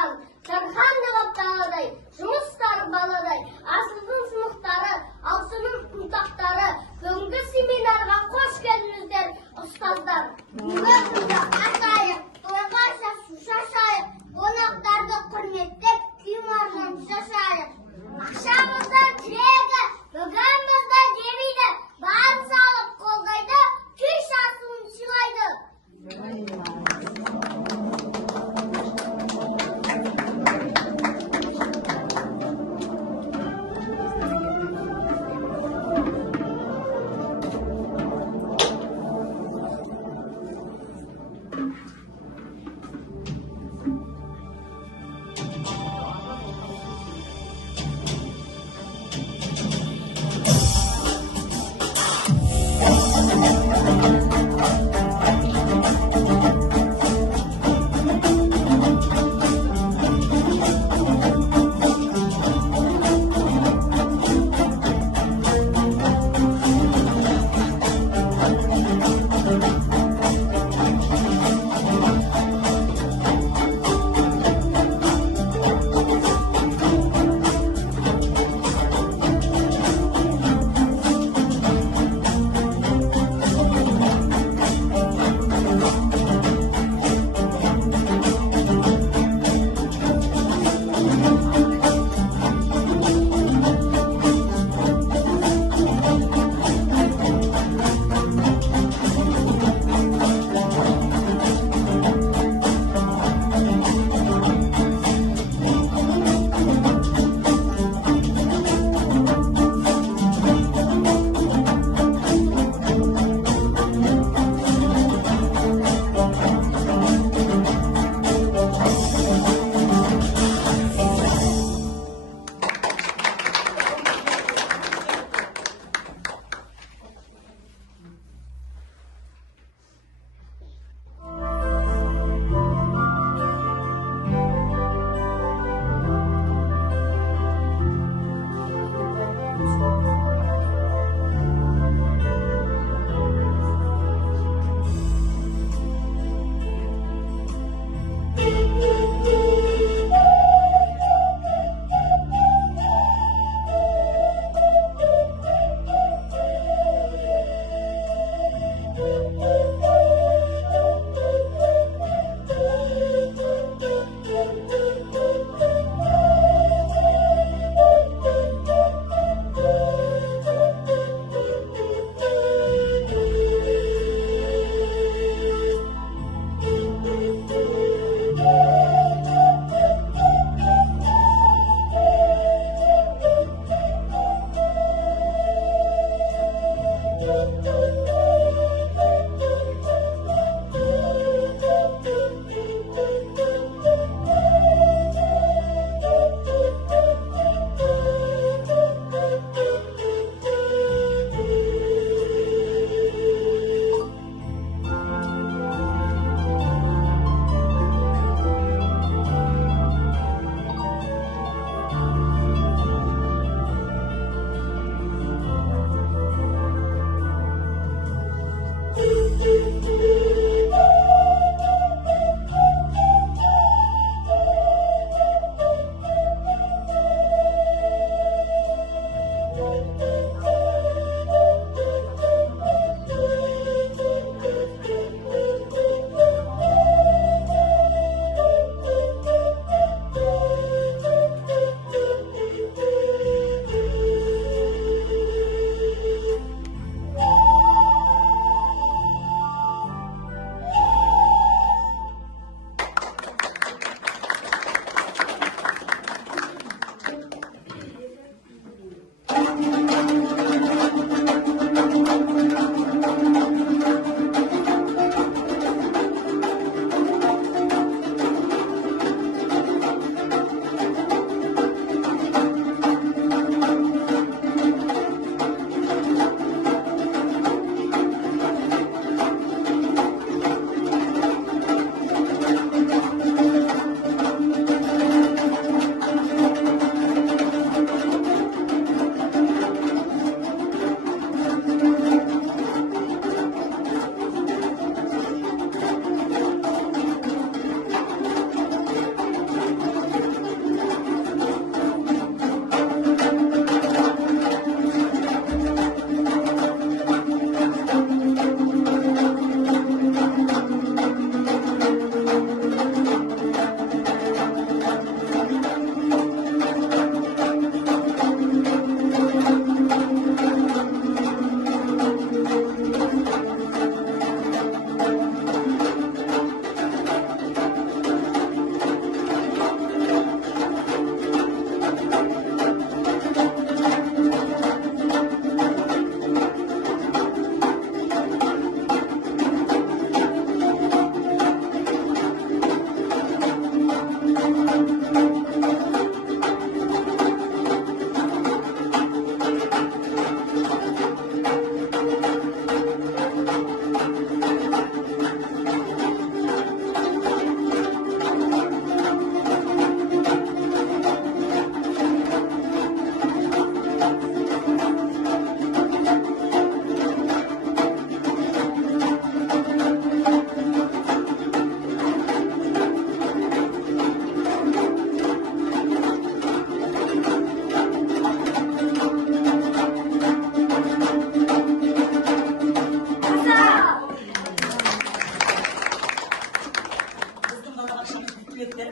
тұрған Сархан дағаптағыдай, жұмыстар баладай, асылдың сынықтары, алтынның ұнтақтары, бүгінгі семинарға қош келдіңіздер, ұстаздар. Бүгінгі атайық, тойға су шашайық, қонақтарды құрметтеп, күймардан шашайық. Ақшамызды тірегі, бүгінімізді демейді, барын салып қолдайды, күй шашуын сыйлайды.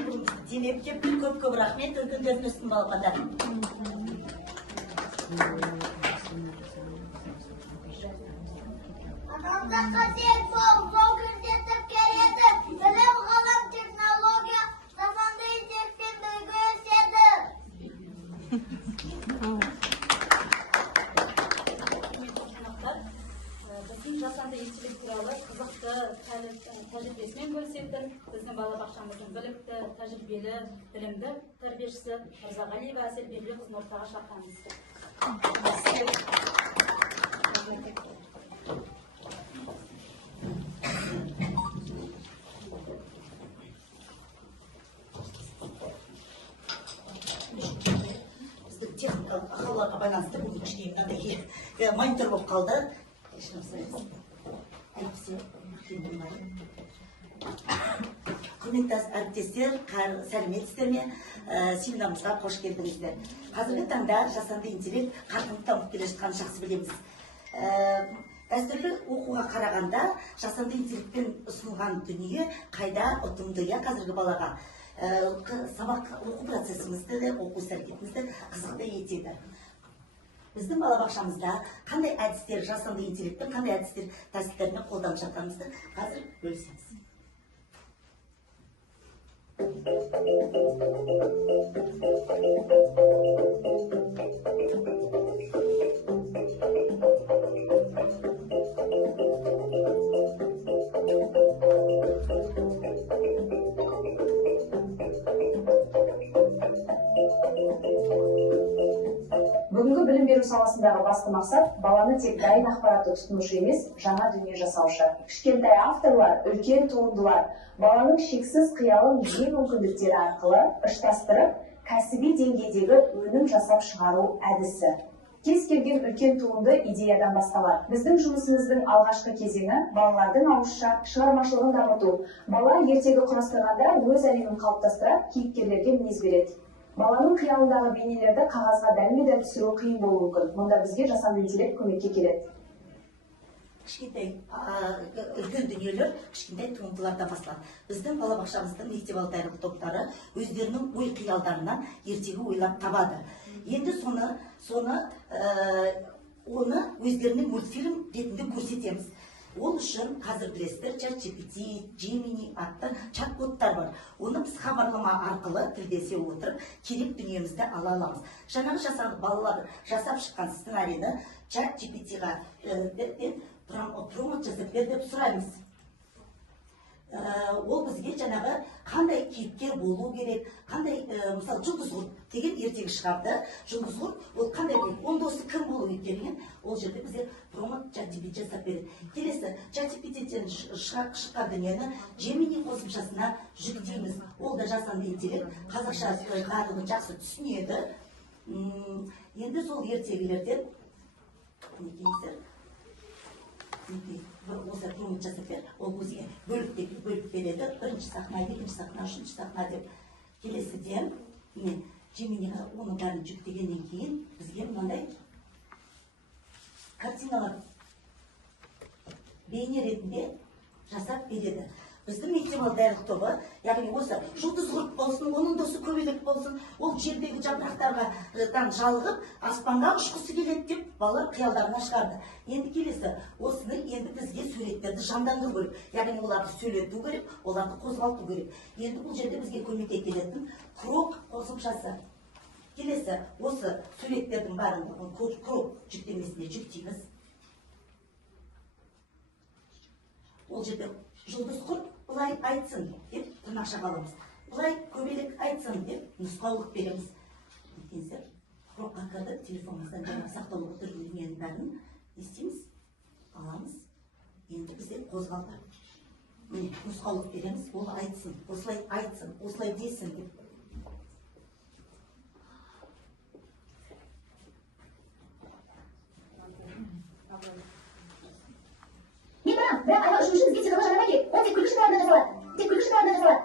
еңбегімізді демеп кеп көп рахмет үлкендердің өсін балапандар. Адамда қасиет бол, сол көрсетіп келеді. Білім, ғылым, технология, жасанды интеллектпен бірге өседі. Біздің жасанды интеллект туралы қызықты тәжірибесімен бөлісетін біздің балабақшамыздың білікті, тәжірибелі, білімді тәрбиешісі Мырзағалиева Әсел Бекбекқызын ортаға шақырамыз. Біздің техникалық ақауларға байланысты бүгін кішкене монитор болып қалды. Құрметті әріптестер, сәлеметсіздер ме? Семинарымызға қош келдіңіздер. Қазіргі таңда жасанды интеллект қарқынды дамып келе жатқанын жақсы білеміз. Дәстүрлі оқуға қарағанда жасанды интеллектпен ұсынылған дүние қайда ұтымды, қазіргі балаға сабақ оқу процесімізді де, оқу іс-әрекетімізді қызықты етеді. Біздің балабақшамызда қандай әдістер жасанды интеллектпен, қандай әдістер тәсілдермен қолданып жатқанымызды қазір бөлісеміз. Бүгінгі білім беру саласындағы басты мақсат баланы тек дайын ақпаратты тұтынушы емес, жаңа дүние жасаушы. Кішкентай авторлар, үлкен туындылар баланың шексіз қиялын ең мүмкіндіктері арқылы ұштастырып, кәсіби деңгейдегі өнім жасап шығару әдісі. Кез келген үлкен туынды идеядан басталады. Біздің жұмысымыздың алғашқы кезеңі балалардың ауызша шығармашылығын дамыту. Бала ертегі құрастырғанда өз әлемін қалыптастырып, кейіпкерлерге мінез береді. Баланың қиялындағы бейнелерді қағазға дәлме-дәл түсіру қиын болуы мүмкін. Мұнда бізге жасанды интеллект көмекке келеді. Кішкентай үлкен дүниелер кішкентай туындылардан басталады. Біздің балабақшамыздың мектеп-алды топтары өздерінің ой қиялдарынан ертегі ойлап табады. Енді оны өздерінің мультфильм ретінде көрсетеміз. Ол үшін қазір білесіздер, ChatGPT, Gemini атты чат-боттар бар. Оны біз хабарлама арқылы тілдесе отырып, керек дүниемізді ала аламыз. Жаңағы балалар жасап шыққан сценарийді ChatGPT-ға промпт жасап бер деп сұраймыз. Ол бізге жаңағы қандай кейіпкер болу керек, қандай, мысалы, Жұлдызғұрт деген ертегі шығарды. Жұлдызғұрт, ол қандай болып, онда осы кім болу керек, ол жерде бізге промпт ChatGPT жасап береді. Келесі, ChatGPT-ден шыққан дүниені Gemini қосымшасына жүктейміз. Ол да жасанды интеллект, қазақша ғалымын жақсы түсінеді. Енді сол ертегілерден осы промпт жасап бер, ол бізге бөліп береді. Бірінші сахна, екінші сахна, үшінші сахна деп. Келесіден Gemini'ға оның бәрін жүктегеннен кейін бізге мынандай картиналар бейне ретінде жасап береді. Біздің мектеп-алды тобы, яғни осы Жұлдызғұрт болсын, оның досы Көбелек болсын, ол жердегі жапырақтарға жалығып, аспанға ұшқысы келеді деп балалар қиялдарына шығарды. Енді келесі, осыны енді бізге суреттерді жандандыру керек. Яғни оларды сөйлету керек, оларды қозғалту керек. Енді бұл жерде бізге көмекке келетін крок қосымшасы. Келесі, осы суреттердің барын крок жүктемесіне жүктейміз. Ол жерде Жұлдызғұрт бұлай айтсын деп тырнақша қаламыз. Бұлай Көбелек айтсын деп нұсқаулық береміз. Екенсі, крокқа кірді, телефонымыздан жаңа сақтаулы отырған дүниенің бәрін естиміз, аламыз. Енді бізде қозғалды. Нұсқаулық береміз, ол айтсын, осылай айтсын, осылай десін деп. Бірақ аял үшінші бізге технология жарамай керек. Ол тек күлкі шыдаларынан жасалады. Тек күлкі шыдаларынан жасалады.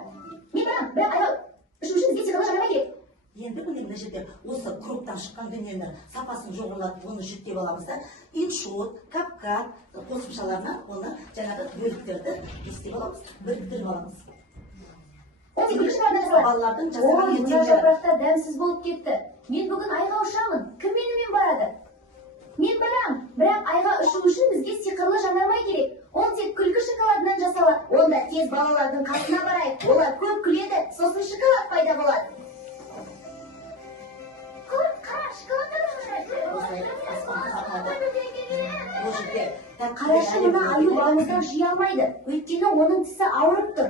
Мен барам, бірақ аял үшінші бізге технология жарамай керек. Енді мына жерде осы кроптан шыққан дүниені сапасын жоғарлатып, оны жүктеп аламыз да, InShot, CapCut қосымшаларына оны жаңағы бөліктерді естіп аламыз, біріктіріп аламыз. Ол тек күлкіші қана жасалады. Балалардың Ой, жасаған мына ертеңгілері. жапырақтар дәмсіз болып кетті. Мен бүгін айға ұшамын. Кім менімен барады? Мен білем, бірақ айға ұшу үшін бізге сиқырлы жанармай керек. Ол тек күлкі шоколадынан жасалады. Онда тез балалардың қасына барайық. Олар көп күледі, сосын шоколад пайда болады. Қара, Бұл жерде Қарашы, мына аю балымыздан жия алмайды. Өйткені оның тісі ауырып тұр.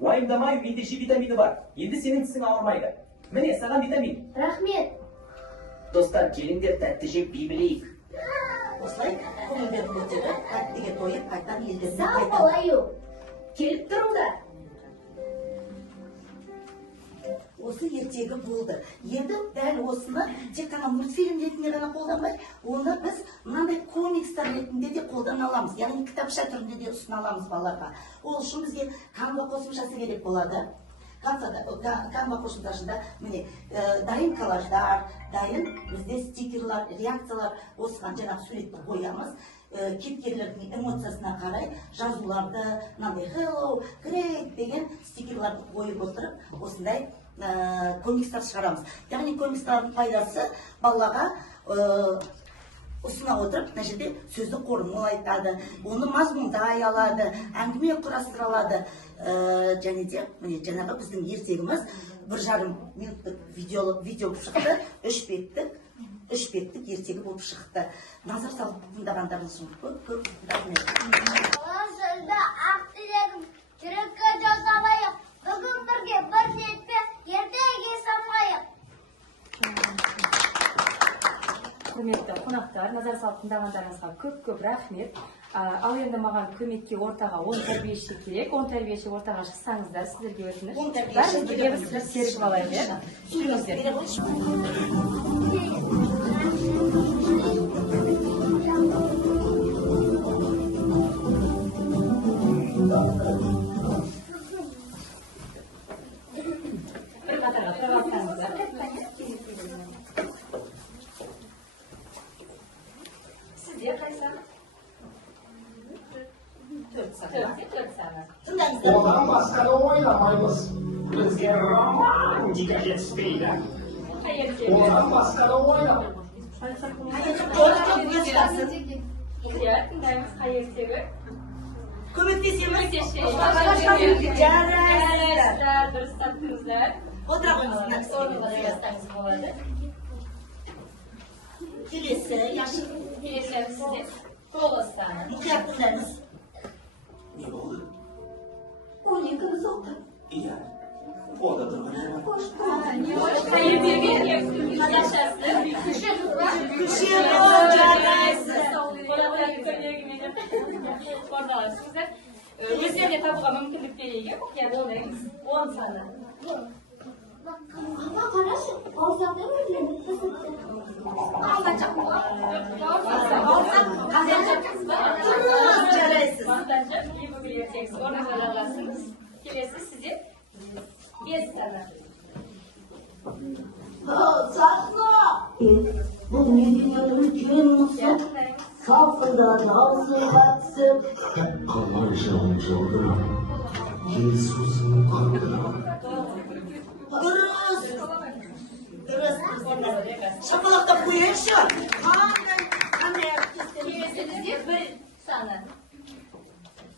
Уайымдамай, менде Ж витамині бар. Енді сенің тісің ауырмайды. Міне, саған витамин. Рахмет. Достар, келіңдер тәтті жеп би білейік. осылай көңілдерін көтеріп, тәттіге тойып, қайтадан елдеріне Сау қайтады. бол аю. Келіп тұрыңдар. Осы ертегі болды. Енді дәл осыны тек қана мультфильм ретінде ғана қолданбай, оны біз мынандай комикстар ретінде де қолдана аламыз. Яғни кітапша түрінде де ұсына аламыз балаларға. Ол үшін бізге Canva қосымшасы керек болады. Canva қосымшасында міне дайын коллаждар, дайын бізде стикерлар, реакциялар, осыған жаңағы суретті қоямыз. Кейіпкерлердің эмоциясына қарай жазуларды, мынандай hello, great деген стикерларды қойып отырып, осындай комикстар шығарамыз. Яғни комикстардың пайдасы балаға ұсына отырып, мына жерде сөздік қорын молайтады, оны мазмұндай алады, әңгіме құрастыра алады. Және де жаңағы біздің ертегіміз 1,5 минуттық видео болып шықты, 3 беттік ертегі болып шықты. Назар салып тыңдағандарыңыз үшін көп рахмет. Сізді ақ тілегім жүрекке жасамайық. Бүгін бірге бір ниетпен ертеге самғайық. Құрметті қонақтар, назар салып тыңдағандарыңызға көп рахмет. Ал енді маған көмекке ортаға 10 тәрбиеші керек. 10 тәрбиеші ортаға шықсаңыздар, сіздерге өтініш. Бәріміз бірге бір серік алайық. Жүріңіздер. Bir қатарға тұрып алсаңыздар. Сіздер қайсы? 4 саны. Тыңдаңыздар. Одан басқаны ойламаймыз. Бізге романтика жетіспейді. Одан басқаны ойламаймыз. Тыңдаймыз қай ертегі? Көмектесеміз. Жарайсыздар, дұрыс таптыңыздар. Отыра қойыңыздар. Орныңызға жастаңыз болады. Келесі, яшы. Келесі сізде 9 саны. Мұқият тыңдаңыз. Не болды? 12 бұзылды. Иә. Ода тұрған жер. Қай ертегі? Қазақшасы. Күше бол, жарайсыз. Орналасыңыздар. Өздеріне табуға мүмкіндік берейік. Мұқият тыңдаңыз. 10 саны. Ама қарашы, бауырсақты Келесі сізде 5 саны. Бұл меденет үлкен мұсып, салқында даусыға түсіп. Қалай жауын жаудыра. Иисус'un қандыра. Дұрыс. Шапалақтап қойыңызшы. Қандай Келесі бізде 1 саны.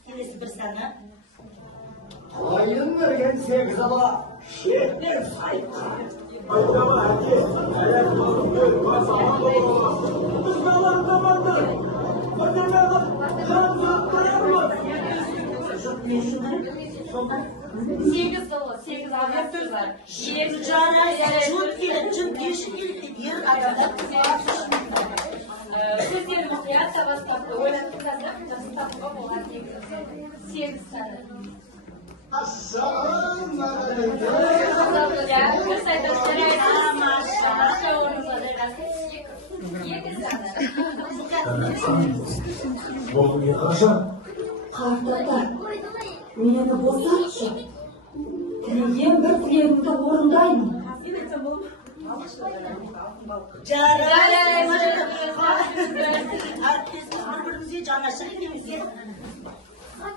келесі 1 саны. Қайын берген сегіз ала. Шеттен сайқа. Айтама әке, аяқ тұрып басаған болмас. Біз балан таманды. Бірдеме қып, жан жақтырармыз. Жоқ, не үшін? Сонда 8 дolu, 8 ağabey var. Çok gelin, çok değişik gelin. Yer adamlar Sözlerini okuyat, tabas kapı, oynattığında nasıl tapıma boğan 8 tane. Ya, bir sayıda şerayetsiniz. Şavurunuza da rastlayın. 7 tane. Бұл не қашан? Kartlar, meni bosatшы. Тілеген bir тілегімді орындаймын. Жарайсыз. Әріптесіміз бір-бірімізге жанашыр екенбіз.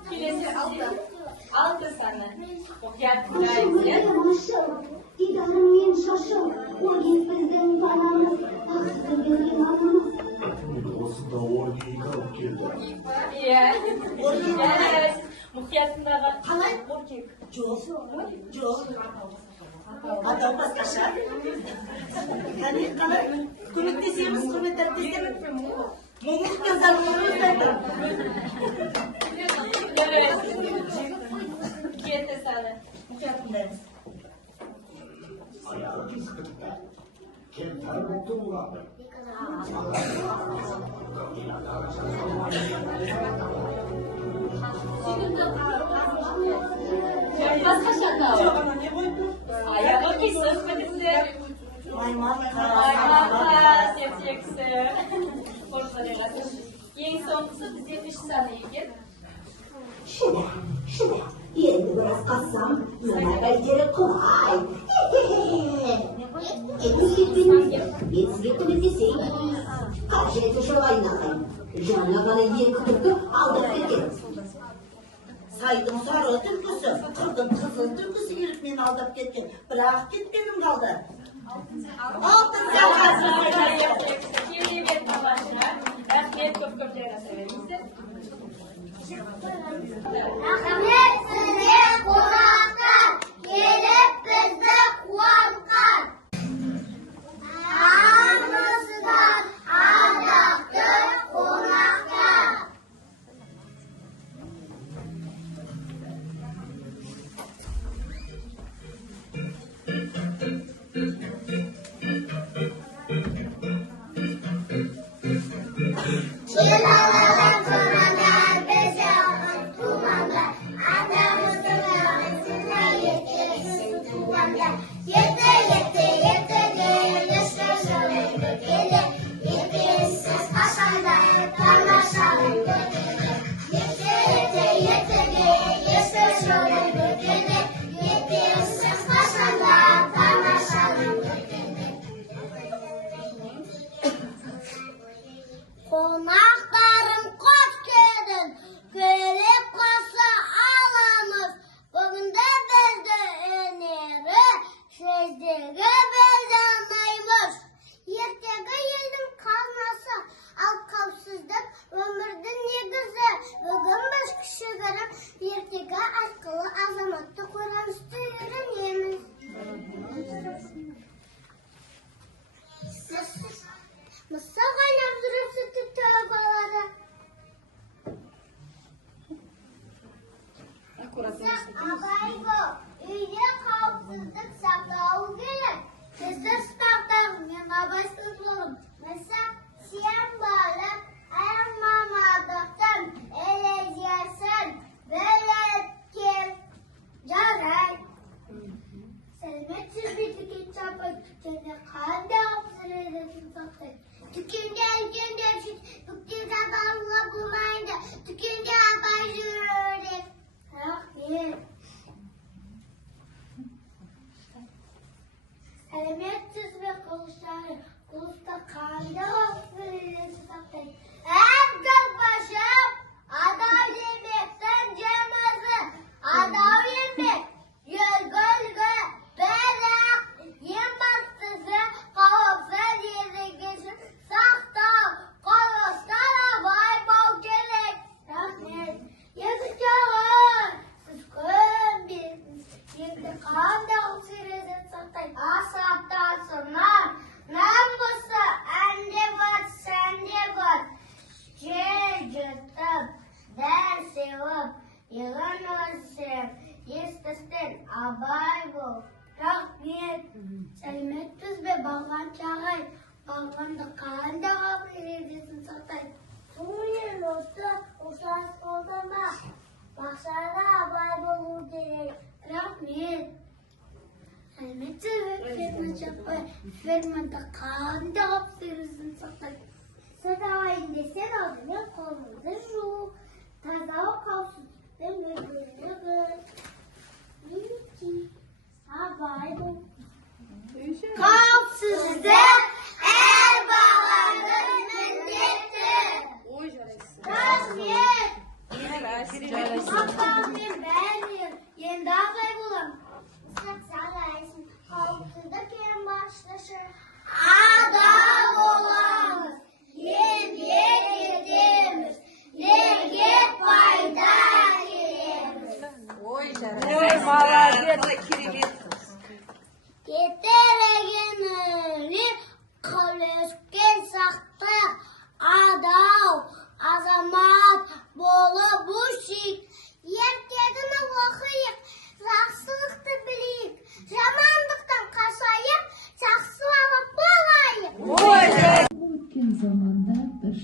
Келесі Altı sana. Okuyatın gayet. Maşallah, giderim şaşıl, o bizden paramız, aksın bir imanımız. Осы да оргейді алып келді. Iya. Yes. Muhiyatındağı. Қалай? Жоқ. Жоқ. Атау басқаша. Қане, қалай? Көмектесеміз, құрметті әріптестер. Мұңлықпен зарылмамыз Evet. Muhiyatı sana. Мұқиятындаймыз. Аяғы кескінді. Кемтар болды олар. Başka Жоқ, ана не болды? Ayağı kesik birisi. Маймаққа. Aymanka, sepseksi. Korkmayacaksın. Ең соңғысы бізде 3 саны екен. Şuna, енді biraz qassam, nima керек qo'y. Endi sizga ko'maklashing. Qancha sho'g'aynaqay. Jana bana 2 turni aldab ketgan. Сайдың сары түлкісі, қырдың қызыл түлкісі келіп мені алдап кеткен. Бірақ кеткенім қалды. Алтын сен қазір. Керемет babasına. Rahmet көп жараса беріңіздер. Rahmet size qonaqlar, kelib bizni quvongan. Hammasidan ardoqli qonaqlar. Çılalalar konalar, beşağın tumanlar. Adamızın ağzına yetirsin tumanlar. Yeter, yeter, yeter, yaşlar şöyle gökele. Yetersiz aşağıda karmaşalım gökele. Yeter, yeter, yeter, yaşlar şöyle gökele. Yetersiz aşağıda karmaşalım gökele. Konaklarım koş geldin, gelip kalsa alamız. Bugün de bizde öneri, secdege bezanaymış. Ertege yıldım kalmasa, alkavsızlık ömürdün negizi. Bugün biz kişilerim, ertege aşkılı azamatlı Kur'an üstüyürün yemiz. Mısır kaynap durup sütü torbaları. Abaygo, üye kavsızlık saklağı gerek. Sizler startlarım, ben abaysız olum. Mesela siyen bağlı, ayağım mamadıktan, eleyeceksin, böyle etkin, caray. Selmetsiz bir tüket çapı, tükene kaldı hapsırıydın sakın. Tükende elgen devşit, tükende adamla bulmayınca, tükende abaycı öğret. Rahmet. Selmetsiz ve kılıçları, kılıçta kaldı hapsırıydın sakın. Erkek başım, adav yemekten cemazı, adav yemek, gölge, berak, yemezsize, kavapsız yere geçin, sakta, koloslara baybal gerek. Rahmet, yakışıyor, siz kömbiniz, yedi kanda uçuruzun saktayın, asaptan sonra, namusu, ende var, sende var, Cecettim, ben sevip, yılan olsun, yestistin, abay bu. Rahmet, selmettiz be bağlan çağay, bağlanda kanda kabul edesin satay. Suriye olsa, usas oldama, başarıda abay bolu gerek. Rahmet, selmettiz be firma çapay, firmada kanda kabul edesin satay. Sadayında sen adını kolunda şu, taza o kalsın, demir Yürü abay bu. Kalsızda el bağlanır müddettir. Rahmet. Hakkımı benim.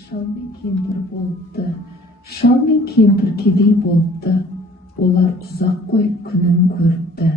шал мен кемпір болыпты. Шал мен кемпір кедей болыпты. Олар ұзақ қой күнін көріпті.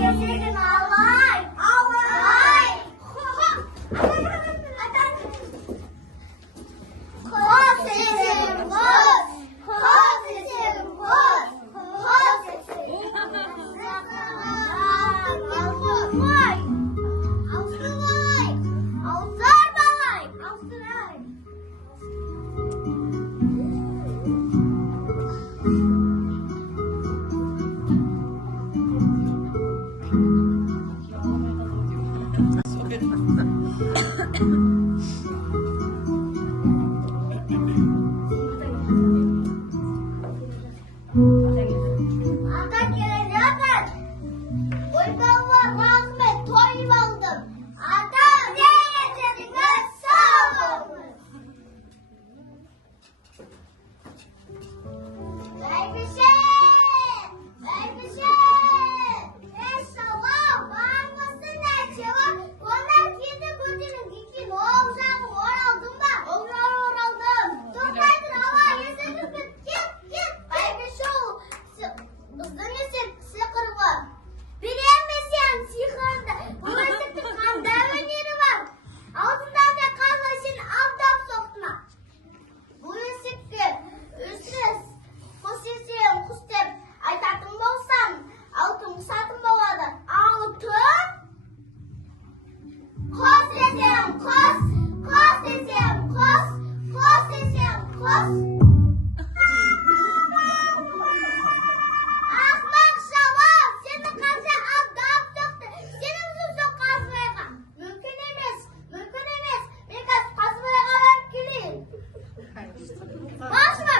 есегін алай. Алай. Қос есегін қос. Қос есегін қос. Қос есегін Алсылай. Алсылай. Алсар балай. Алсылай. Ата келеді. Ойбауға рахмет, тойып алдым. Ата деніңіз сау болсын. Бәйбіше! Бәйбіше! Ей сауа, бар мısın әчева? Onlar kendi gözünün dikin oğuzağın oraldın ba? Oraldım. Toplaydın hava yesenin bit. Git. Bәйбіше ol. Біздің есек сиқырлы. Білемесен сиқырды. Бұл есектің қандай өнері бар? Алдында да қаза сен алдап соқтыма. Бұл есекке үсіз құс есең құс деп айтатын болсам, алтын құсатын болады. Алтын құс есең құс, құс есең құс, құс есең құс. Ahmak şavam, seni kaza aldap soktu. Senin yüzün kazmaya. Mümkün емес. Ben kazmaya verip geleyim. Başla.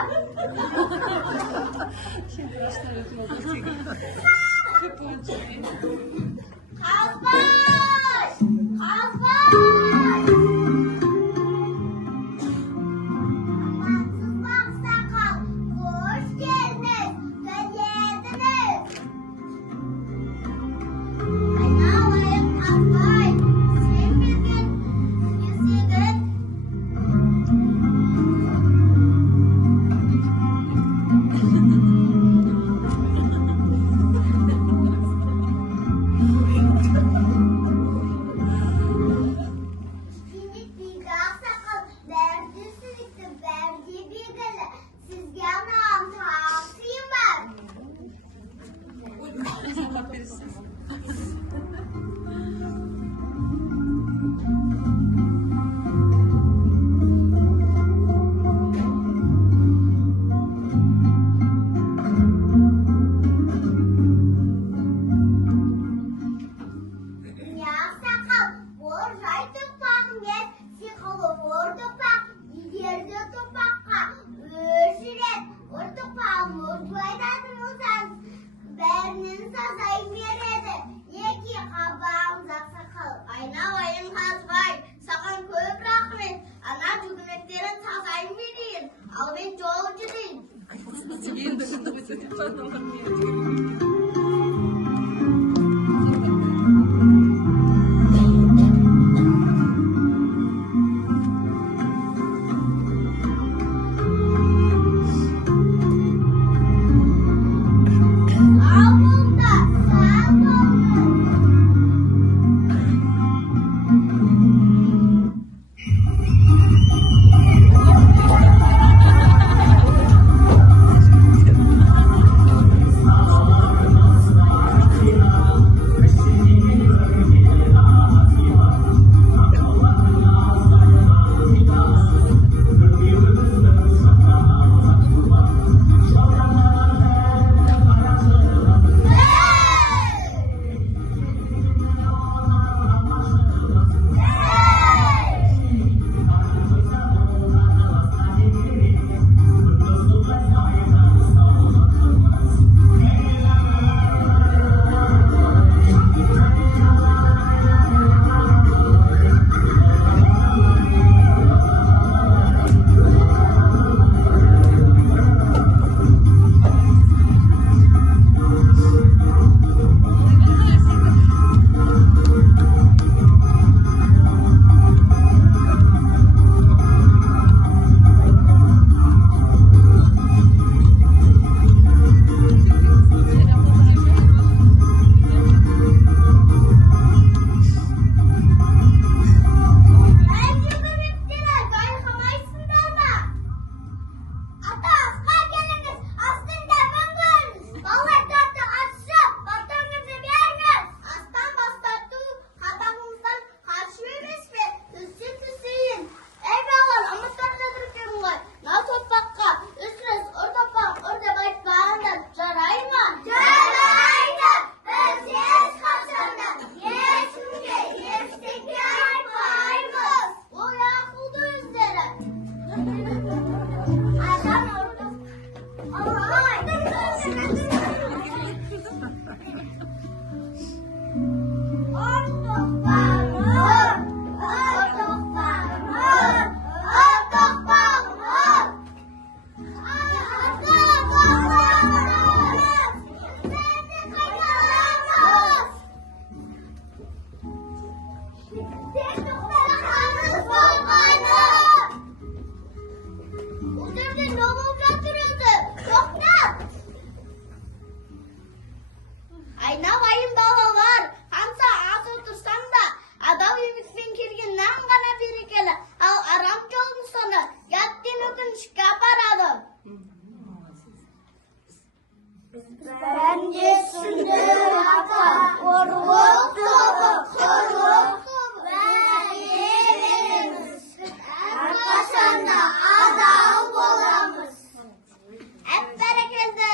Kazbaş. Amansız baksakal, hoş geldiniz. Geldiniz. Aynalayım kazbay. Sen bilgin yüzüğün. Sinik bilgi aksakal, verdi sinikti, verdi bilgili. Sizge anam tavsiyem var. Ya sakal, borzay topaq net, sikalı or topaq, yerde topaqqa örsüret, or topaq murtaydatın olsan, bərinin sazay veredi, yeki qabağım sakal, aynalayım hazbay, sağın köp rahmet, ana cügümeklerin sazay vereyim, al ben jol gideyim. Avunda sağ olun. Айналайын балалар, қанша аз отырсаң да, адал еңбекпен келген нан ғана берекелі, ал арам жолдың соңы ұяттен өкінішке апарады. Бәнде сүнді ата, орлық тобы, құрлық тобы, бәйгеміз, әрқашанда адал боламыз. Әп бәрекелді!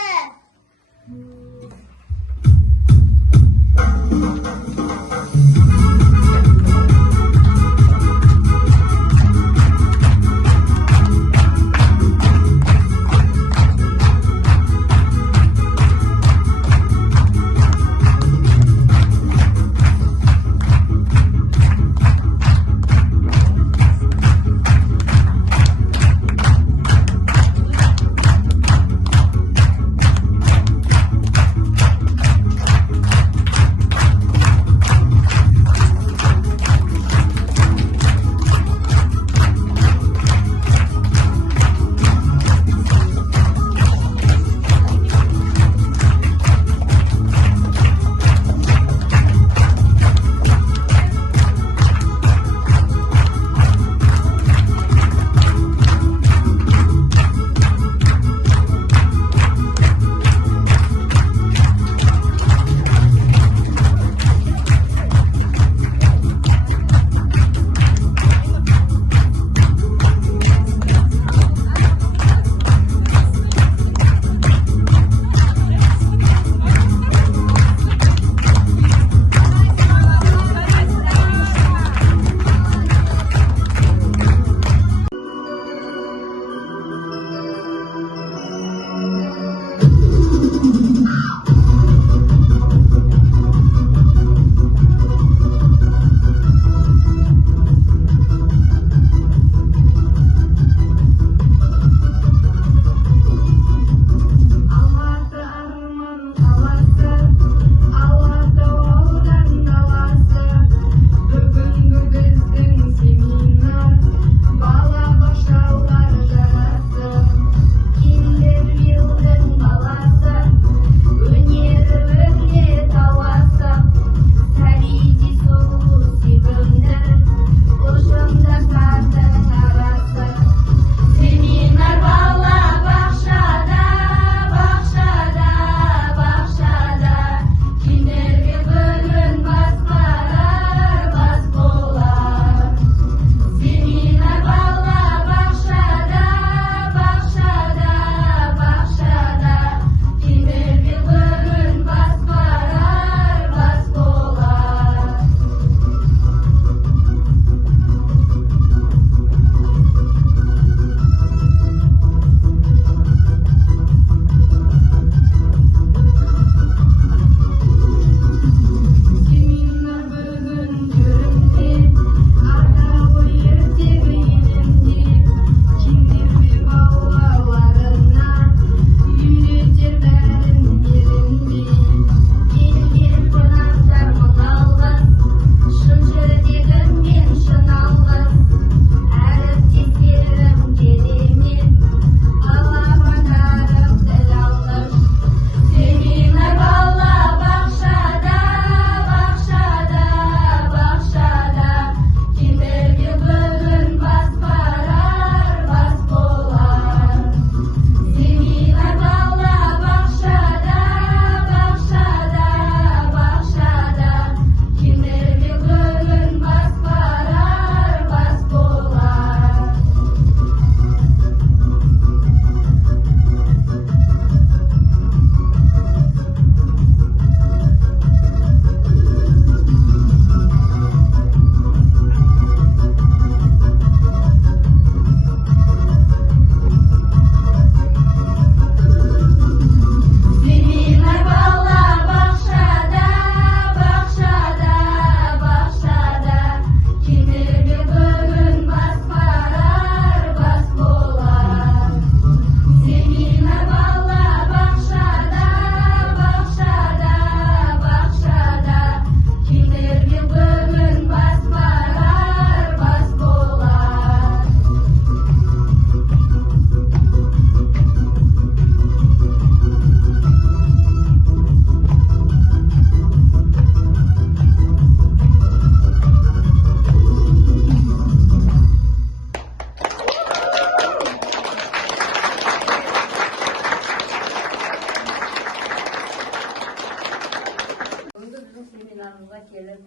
жаныңызға келіп,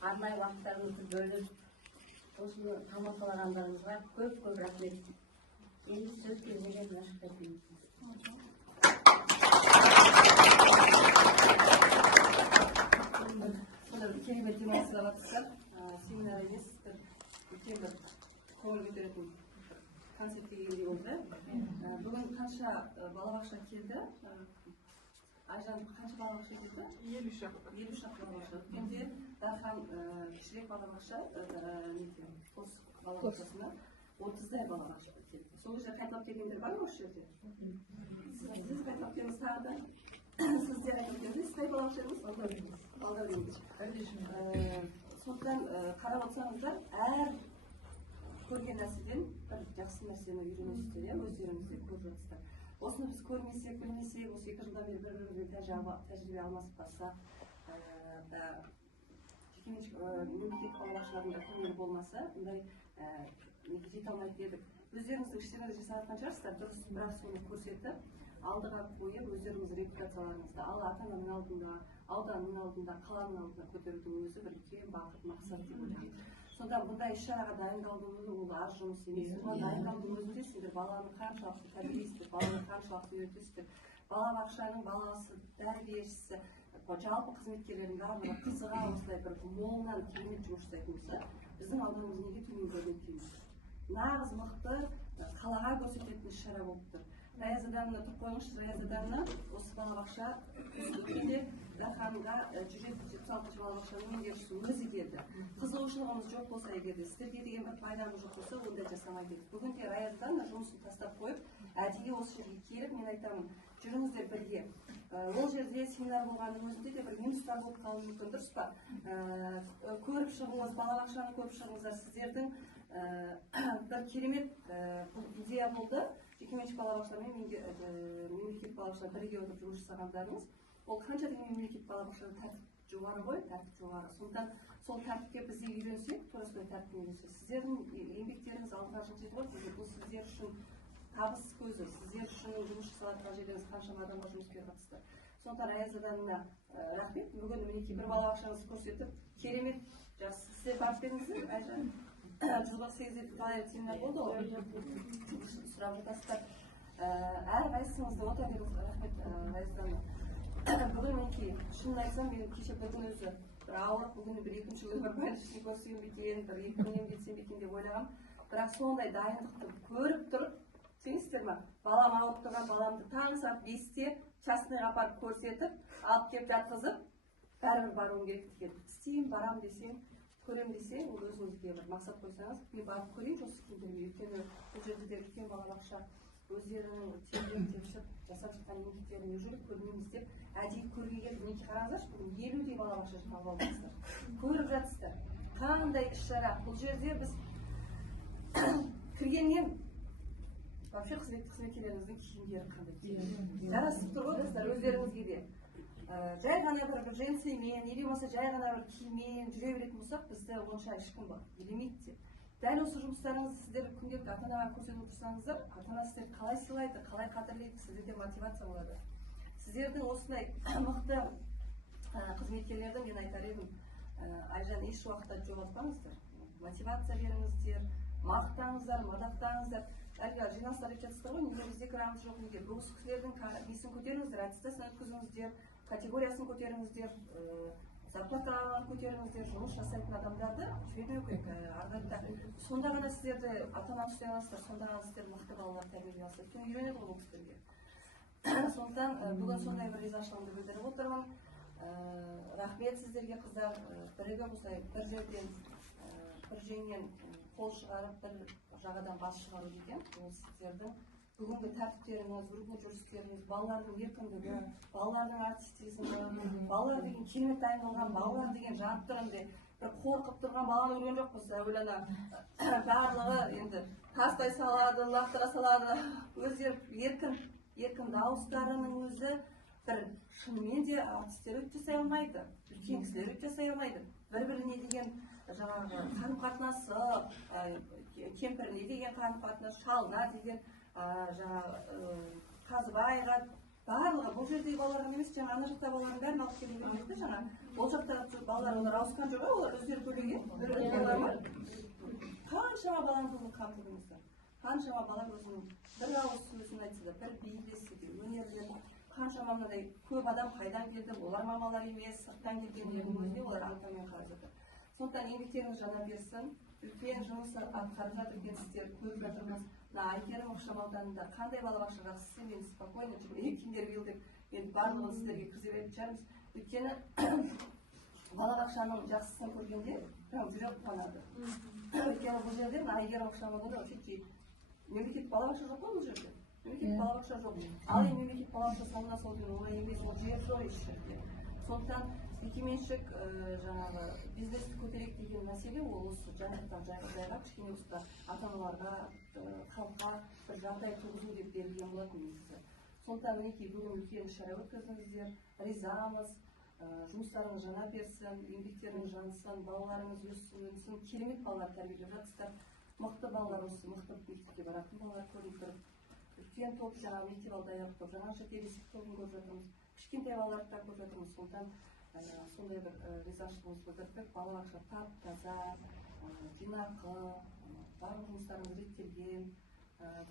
арнайы уақыттарыңызды бөліп, осыны тамашалағандарыңызға көп рахмет. Енді сөз кезегі Нашықбек. Керемет демалысқа қатысқан семинар емес, үлкен бір көңіл көтеретін концертке келгендей болды. Бүгін қанша балабақша келді? Айжан, қанша балабақша келді? 50 шақты балабақша. Өткенде Дархан кішірек балабақша, қос балабақшасына 30-дай балабақша келді. Сол жерде қайталап келгендер бар ма осы жерде? Сіз қайталап келдіңіз тағы да? Сіз де қайталап келдіңіз? Қай балабақша едіңіз? Балдәуренде. Сондықтан қарап отырсаңыздар, әр көрген нәрседен бір жақсы нәрсені үйренесіздер, өздеріңізде көріп жатсыздар. Осыны біз көрмесек, білмесек, осы 2 жылдан бері бір-бірімізбен тәжірибе алмасып қалса, жекеменшік мемлекеттік балабақшаларында көмегі болмаса, бұндай жете алмайтын едік. Өздеріңіздің іштеріңізде жасаватқан шығарсыздар, дұрыс, бірақ соны көрсетіп, алдыға қойып, өздеріңіз репутацияларыңызды ал ата-ананың алдында, ауданның алдында, қаланың алдында көтерудің өзі бір үлкен бақыт, мақсат деп ойлаймын. Сонда бұндай іс-шараға дайындалудың өзі ол аз жұмыс емес. Соған дайындалудың өзінде сіздер баланы қаншалықты тәрбиелейсіздер, баланы қаншалықты үйретесіздер, балабақшаның баласы, тәрбиешісі, жалпы қызметкерлердің барлығы қызыға осылай бір молынан керемет жұмыс жасайтын болса, біздің ауданымыз неге төмен көрінеді дейміз. Нағыз мықты қалаға көрсететін іс-шара болып тұр. Раяз адамына тұрып қойыңызшы, Раяз адамына осы балабақша өткенде Дарханға жүрек 76 балабақшаның меңгерушісі өзі келді. Қызығушылығымыз жоқ болса егерде, сіздерге деген бір пайдамыз жоқ болса, онда жасамайды. Бүгін де Раяз адам жұмысын тастап қойып, әдейі осы жерге келіп, мен айтамын, жүріңіздер бірге. Ол жерде семинар болғанның өзінде де бір минустар болып қалуы мүмкін, дұрыс па? Көріп шығыңыз, балабақшаны көріп шығыңыздар, сіздердің бір керемет идея болды. Жекеменшік балабақшалар мен мемлекеттік балабақшалар бірге отырып жұмыс жасағандарыңыз. Ол қанша деген мемлекеттік балабақшалар тәртіп жоғары ғой, тәртіп жоғары. Сондықтан сол тәртіпке біз де үйренсек, тура сол тәртіпке үйренсек. Сіздердің еңбектеріңіз алға жылжиды ғой, бұл сіздер үшін табыс көзі, сіздер үшін жұмыс жасалатын жердеңіз қаншама адамға жұмыскер қатысты. Сондықтан Аяз аданына рахмет. Бүгін мінекей бір балабақшаңызды көрсетіп, керемет жақсы. Сіздер барып беріңіздер, Айжан. 148 қалай семинар болды ғой, сұрап жатасыздар. Әрқайсыңызды отандыңыз, рахмет Айзанға. Бүгін мінекей, шынын айтсам, мен кеше бір күн өзі бір ауырып, бүгін бір екінші күн бір біріншісін көрсем бекен, бір 2 күн емдетсем бекен деп ойлағам. Бірақ сондай дайындықты көріп тұрып, сенесіздер ма? Балам ауырып тұрған баламды таң сағат 5-те частныйға апарып көрсетіп, алып келіп жатқызып, бәрібір баруым керек деген. Істеймін, барам десең, көрем десе, ол өзіңізге бір мақсат қойсаңыз, мен барып көрейін осы күндерге. Өйткені бұл жерде де үлкен балабақша өздерінің тепшіп жасап жатқан еңбектерін жүріп көрмейміз деп әдейі көрге келіп мінекей қараңыздаршы, бүгін 50-дей балабақша жинап алдыңыздар. Көріп жатсыздар. Қандай іс-шара. Бұл жерде біз кіргеннен вообще қызметкерлеріңіздің киімдері қандай жарасып тұр ғой қыздар, өздеріңізге де. Жай ғана бір женсімен, не болмаса жай ғана бір киіммен жүре беретін болсақ, бізді онша ешкім елемейді де. Дәл осы жұмыстарыңызды сіздер күнделікті ата-анаға көрсетіп отырсаңыздар, ата-ана сіздерді қалай сыйлайды, қалай қадірлейді, сіздерде мотивация болады. Сіздердің осындай мықты қызметкерлерді мен айтар едім, Айжан, еш уақытта жоғалтпаңыздар. Мотивация беріңіздер, мақтаңыздар, мадақтаңыздар. Әлгі жиналыстар деп жатсыздар ғой, неге бізде грамота жоқ, неге бұл кісілердің несін көтеріңіздер, аттестациясын өткізіңіздер, категориясын көтеріңіздер, зарплаталарын көтеріңіздер, жұмыс жасайтын адамдарды жібермеу керек. Ардатта сонда ғана сіздерді ата-ана ұстай аласыздар, сонда ғана сіздер мықты балалар тәрбиелей аласыздар. Өйткені үйренеді ғой бұл кісілерге. Сондықтан бүгін сондай бір ризашылығымды білдіріп отырмын. Рахмет сіздерге қыздар, бірігіп осылай бір жерден бір жеңнен қол шығарып, бір жағадан бас шығару деген, ол сіздердің бүгінгі тәртіптеріңіз, рухани жүрістеріңіз, балалардың еркіндігі, балалардың артистизмі, балалар деген керемет дайындалған, балалар деген жанып тұрғандай, бір қорқып тұрған баланы көрген жоқпыз. Әуелана барлығы енді тастай салады, лақтыра салады, өздері еркін дауыстарының өзі бір шынымен де артистер өте жасай алмайды, үлкен кісілер өте жасай алмайды. Бір-біріне деген жаңағы қарым-қатынасы, кемпіріне деген қарым-қатынас, шалына деген жаңағы Қазыбайға барлығы бұл жердегі балаларға емес, жаңа ана жақта балалардың бәрін алып келу керек та, жаңа ол жақтағы балалар олар ауысқан жоқ, олар өздері төлеген балалар ма? Қаншама баланы қызыл қамтыдыңыздар, қаншама бала өзінің бір ауыз сөзін айтса да, бір бейнесі де, өнерлері, қаншама мынадай көп адам қайдан келді, олар мамалар емес, сырттан келгендердің өзіне олар антамен қарап жатыр. Сондықтан еңбектеріңіз жана берсін, үлкен жұмыс атқарып жатыр екенсіздер, көріп жатырмыз. Әйгерім ықшамауданында қандай балабақша жақсы, мен спокойно киндер биыл деп енді барлығын сіздерге кіргізіп айтып жатырмыз. Өйткені балабақшаның жақсысын көргенде жүрек қуанады. Өйткені бұл жерде Әйгерім ықшамауданында вообще мемлекеттік балабақша жоқ қой бұл жерде. Мемлекеттік балабақша жоқ. Ал енді мемлекеттік балабақша салына сол деген оңай емес, ол жер жоқ еш жерде. Сондықтан жекеменшік жаңағы бизнесті көтерейік деген мәселе ол осы жайықтан жайға кішкене болса ата-аналарға, халыққа бір жағдай туғызу деп берілген болатын негізі. Сондықтан мінекей бүгін үлкен шара өткіздіңіздер, ризамыз, жұмыстарыңыз жана берсін, еңбектеріңіз жансын, балаларыңыз өссін, керемет балалар тәрбиелеп жатсыздар. Мықты балалар осы, мықты мектепке баратын балалар көрініп тұр. Үлкен топ жаңа мектеп алды аяқтап, жаңа жерде бесік тобын көріп жатырмыз. Кішкентай балаларды да көріп жатырмыз. Сондықтан сондай бір ризашылығымызды білдірдік. Балабақша тап-таза, жинақы, барлық жұмыстарымыз реттелген.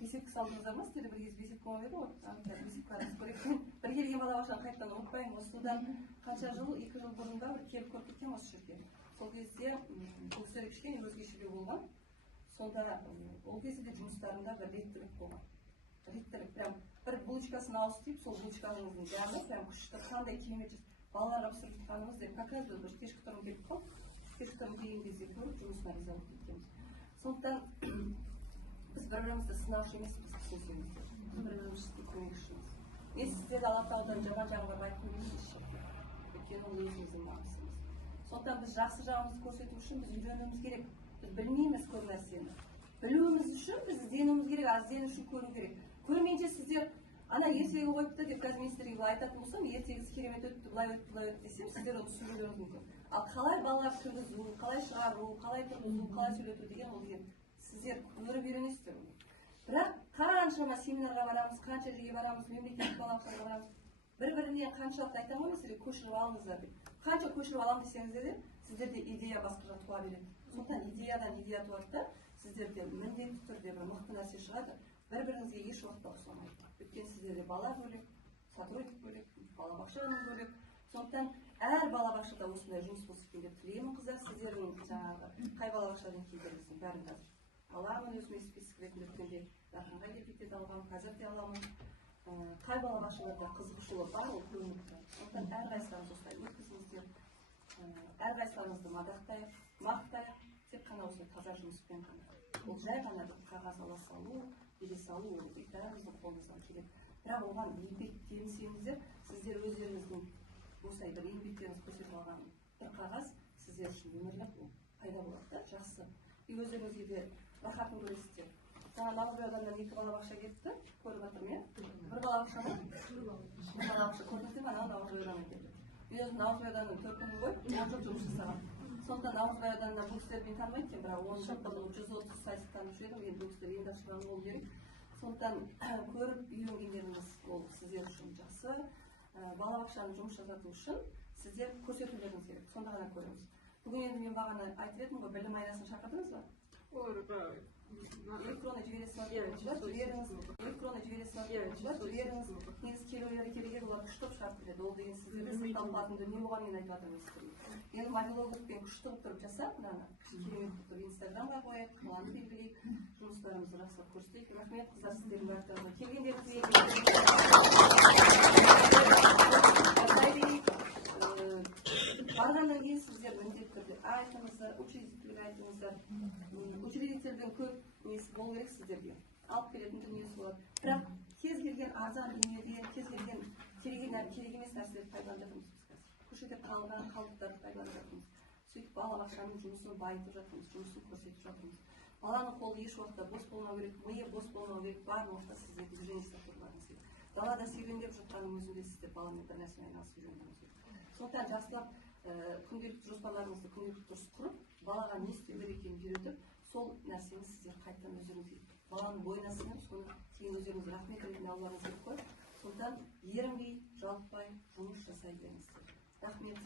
Бесекті салдыңыздар ма? Сіздерде бір кез бесек болған еді ғой. Бесек қарыз көректен. Бір келген балабақшаны қайттан ұмытпаймын. Осыдан қанша жыл, 2 жыл бұрын ба бір келіп көріп кеткен осы жерге. Сол кезде бұл кісілер кішкене өзгешелеу болған. Сонда ол кезде де жұмыстарында бір реттілік болған. Реттілік, прям бір булочкасын ауыстырып, сол булочканың жағы прям күшті, қандай керемет жүр. Балаларға пісіріп тұрғанымыз деп, как раз бір кешкі тұрым келіп қалып, кешкі тұрым келген кезде көріп, жұмысына риза болып кеткенбіз. Сондықтан біз бір-бірімізді сынаушы емеспіз, сөзімізде. Бір-бірімізді көмекшіміз. Мен сіздерді Алатаудан жаман жағын барып айтқым келмейді еш жерде. Өйткені ол өзіміздің намысымыз. Сондықтан біз жақсы жағымызды көрсету үшін біз үйренуіміз керек. Біз білмейміз көп нәрсені. Білуіміз үшін біз ізденуіміз керек, аз іздену үшін көру керек. Көрмейінше сіздер ана ертегі қойыпты деп қазір мен сіздерге былай айтатын болсам, ертегісі керемет өтті, былай өтті десем, сіздер оны түсінбеулеріңіз мүмкін. Ал қалай балаларды кіргізу, қалай шығару, қалай тұрғызу, қалай сөйлету деген ол деген сіздер көріп үйренесіздер. Бірақ қаншама семинарға барамыз, қанша жерге барамыз, мемлекеттік балабақшаға барамыз, бір-біріне қаншалықты айтамын ғой сіздерге көшіріп алыңыздар деп. Қанша көшіріп аламын десеңіздер де, сіздерде идея басқаша туа береді. Сондықтан идеядан идея туады да, сіздерде міндетті түрде бір мықты нәрсе шығады. Бір-біріңізге еш уақытта ұқсамайды. Өйткені сіздерде бала бөлек, сотрудник бөлек, балабақшаның бөлек. Сондықтан әр балабақшада осындай жұмыс болсын екен деп тілеймін қыздар. Сіздердің жаңағы қай балабақшадан келгеніңіздің бәрін қазір аламын өзіме список ретінде өткенде жақынға келгенде алғам, қазір де аламын. Қай балабақшаларда қызығушылығы бар, ол көрініп тұр. Сондықтан әрқайсыларыңыз осылай өткізіңіздер. Әрқайсыларыңызды мақтайық, тек қана осылай таза жұмыспен ғана. Ол жай ғана қағаз ала салу, бере салу, ол бәріміздің қолымыздан келеді. Бірақ оған еңбек денсеңіздер, сіздер өздеріңіздің осылай бір еңбектеріңіз көрсетіп алған бір қағаз сіздер үшін өмірлік пайда болады да, жақсы. Өздеріңізге де рахатын көресіздер. Жаңа Наурызбай ауданынан 2 балабақша кетті, көріп жатырмын, иә? Бір балабақшада? Бір балабақша көрдіңіздер ме? Наурызбай ауданынан келді. Мен өзім Наурызбай ауданының төркінін қойып, 10 жыл жұмыс жасаған. Сондықтан Наурызбай ауданында бұл кісілер мен танымайды екен, бірақ 10 жыл бұрын 130 сайысты танып жүрдім, енді бұл кісілер енді ашылған болу керек. Сондықтан көріп үйренгендеріңіз ол сіздер үшін жақсы. Балабақшаны жұмыс жасату үшін сіздер көрсетулеріңіз керек, сонда ғана көреміз. Бүгін енді мен бағана айтып едім ғой, білім айнасын шақырдыңыз ба? Электронный жібересіз, жіберіңіз. Негізі келулері керек, олар күшті шығарып береді. Ол деген сіздерге сақталатын дүние болған мен айтып жатырмын сіздерге. Енді мобилогпен күшті тұрып жасап, мынаны керемет тұрып инстаграмға қояйық, қаланы белгілейік, жұмыстарымызды жақсылап көрсетейік. Рахмет қыздар, сіздердің барлықтарыңызға келгендеріңізге. Барғаннан кейін сіздер міндетті түрде айтыңыздар, учредительге айтыңыздар. Учредительдің көп несі болу керек сіздерге. Алып келетін дүниесі болады. Бірақ кез келген арзан дүниеден, кез келген керек емес нәрселерді пайдаланып жатырмыз біз қазір. Көшеде қалған қалдықтарды пайдаланып жатырмыз. Сөйтіп балабақшаның жұмысын байытып жатырмыз, жұмысын көрсетіп жатырмыз. Баланың қолы еш уақытта бос болмау керек, миы бос болмау керек, барлық уақытта сіздер движение жасап тұрғаныңыз керек. Далада серуендеп жатқанның өзінде сіздер баламен бір нәрсемен айналысып жүргеніңіз керек. Сондықтан жақсылап күнделікті жоспарларыңызды күнделікті дұрыс құрып, балаға не істеу керек екенін үйретіп, сол нәрсені сіздер қайтадан өздеріңізге баланың бойына сіңіп, соны кейін өздеріңіз рахмет ретінде алуларыңыз керек қой. сондықтан ерінбей жалықпай жұмыс жасай беріңіздер. Рахмет.